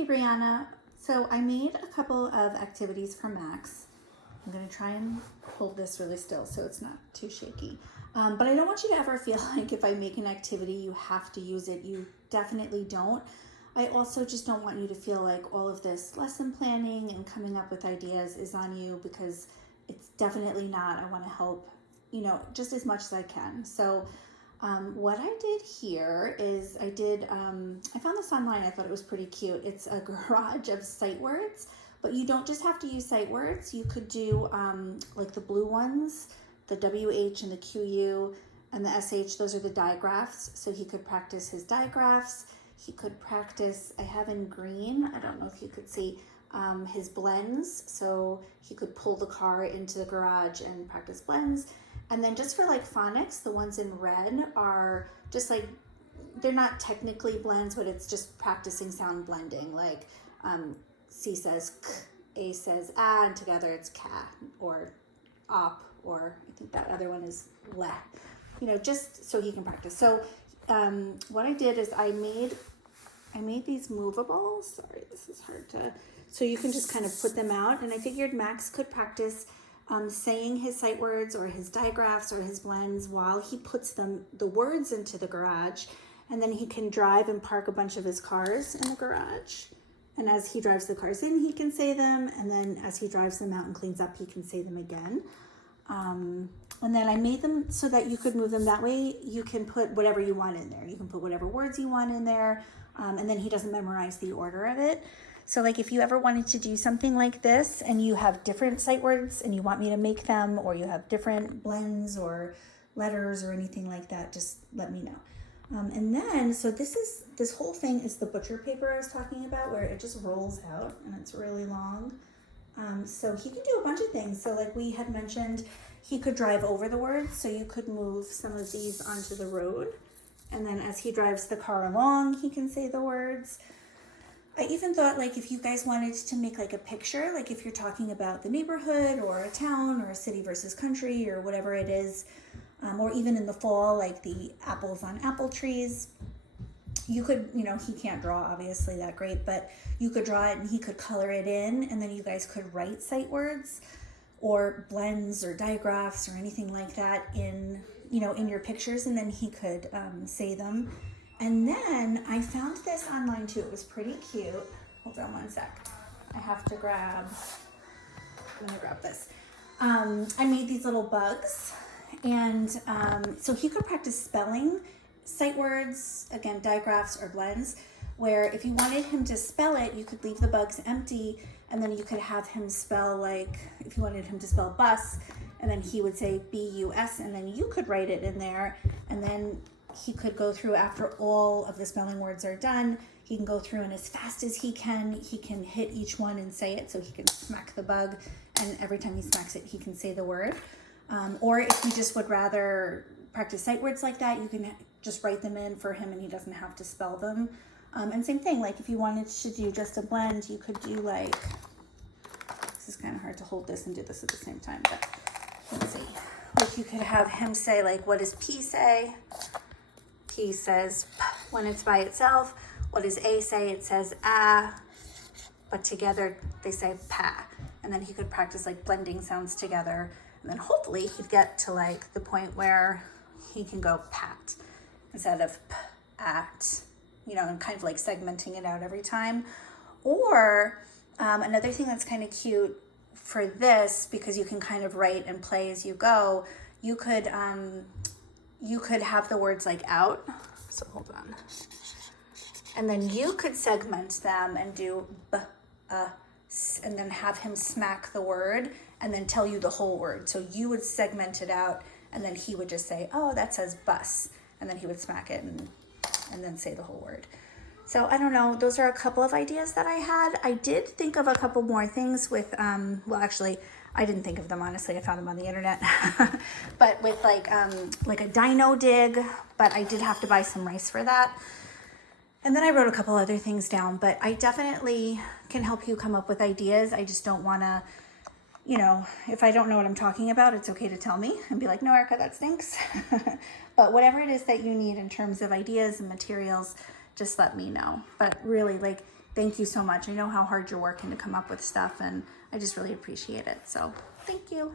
Hey Brianna, so I made a couple of activities for Max. I'm going to try and hold this really still so it's not too shaky. But I don't want you to ever feel like if I make an activity you have to use it. You definitely don't. I also just don't want you to feel like all of this lesson planning and coming up with ideas is on you, because it's definitely not. I want to help, just as much as I can. So what I did here is I found this online. I thought it was pretty cute. It's a garage of sight words, but you don't just have to use sight words. You could do like the blue ones, the WH and the QU and the SH. Those are the digraphs. So he could practice his digraphs. He could practice, I have in green, I don't know if you could see, his blends. So he could pull the car into the garage and practice blends. And then just for like phonics, the ones in red are just like, they're not technically blends, but it's just practicing sound blending. Like C says k, A says ah, and together it's ka, or op, or I think that other one is le, just so he can practice. So what I did is I made these movables. Sorry, this is hard to, so you can just kind of put them out. And I figured Max could practice saying his sight words or his digraphs or his blends while he puts the words into the garage, and then he can drive and park a bunch of his cars in the garage. And as he drives the cars in, he can say them, and then as he drives them out and cleans up, he can say them again. And then I made them so that you could move them that way. You can put whatever you want in there. You can put whatever words you want in there, and then he doesn't memorize the order of it. So like if you ever wanted to do something like this and you have different sight words and you want me to make them, or you have different blends or letters or anything like that, just let me know. And then, so this whole thing is the butcher paper I was talking about, where it just rolls out and it's really long. So he can do a bunch of things. So like we had mentioned, he could drive over the words. So you could move some of these onto the road. And then as he drives the car along, he can say the words. I even thought, like, if you guys wanted to make like a picture, like if you're talking about the neighborhood or a town or a city versus country or whatever it is, or even in the fall, like the apples on apple trees, you could, he can't draw obviously that great, but you could draw it and he could color it in, and then you guys could write sight words or blends or digraphs or anything like that in your pictures, and then he could say them. And then I found this online too. It was pretty cute. Hold on one sec. I'm gonna grab this. I made these little bugs, and so he could practice spelling sight words, again, digraphs or blends, where if you wanted him to spell it, you could leave the bugs empty, and then you could have him spell, like, if you wanted him to spell bus, and then he would say B-U-S, and then you could write it in there, and then he could go through after all of the spelling words are done. He can go through, and as fast as he can hit each one and say it, so he can smack the bug, and every time he smacks it, he can say the word. Or if you just would rather practice sight words like that, you can just write them in for him and he doesn't have to spell them. And same thing, like if you wanted to do just a blend, you could do like, this is kind of hard to hold this and do this at the same time, but let's see. Like you could have him say, like, what does P say? P says P when it's by itself. What does A say? It says ah, but together they say pa. And then he could practice like blending sounds together. And then hopefully he'd get to like the point where he can go pat instead of p, at, and kind of like segmenting it out every time. Or another thing that's kind of cute for this, because you can kind of write and play as you go, you could have the words like out. So hold on. And then you could segment them and do b, s, and then have him smack the word and then tell you the whole word. So you would segment it out, and then he would just say, oh, that says bus. And then he would smack it and then say the whole word. So I don't know, those are a couple of ideas that I had. I did think of a couple more things with, well, actually, I didn't think of them, honestly. I found them on the internet. But with like a dino dig, but I did have to buy some rice for that. And then I wrote a couple other things down, but I definitely can help you come up with ideas. I just don't want to, if I don't know what I'm talking about, it's okay to tell me and be like, no, Erica, that stinks. But whatever it is that you need in terms of ideas and materials, just let me know. But really, like, thank you so much. I know how hard you're working to come up with stuff, and I just really appreciate it. So thank you.